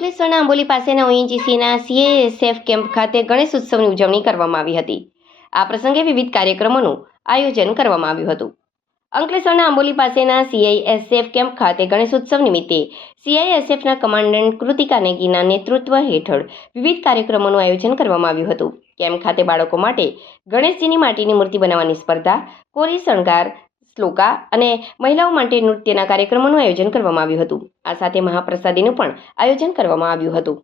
અંકલેશ્વરના આંબોલી પાસેના ઓએનજીસીના સીએએસએફ કેમ્પ ખાતે ગણેશ ઉત્સવની ઉજવણી કરવામાં આવી હતી. આ પ્રસંગે વિવિધ કાર્યક્રમોનું આયોજન કરવામાં આવ્યું હતું. અંકલેશ્વરના આંબોલી પાસેના સીઆઈએસએફ કેમ્પ ખાતે ગણેશ ઉત્સવ નિમિત્તે સીઆઈએસએફના કમાન્ડન્ટ કૃતિકા નેગીના નેતૃત્વ હેઠળ વિવિધ કાર્યક્રમોનું આયોજન કરવામાં આવ્યું હતું. કેમ્પ ખાતે બાળકો માટે ગણેશજીની માટીની મૂર્તિ બનાવવાની સ્પર્ધા કોરી શણગાર શ્લોકા અને મહિલાઓ માટે નૃત્યના કાર્યક્રમોનું આયોજન કરવામાં આવ્યું હતું. આ સાથે મહાપ્રસાદીનું પણ આયોજન કરવામાં આવ્યું હતું.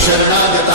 शरणागत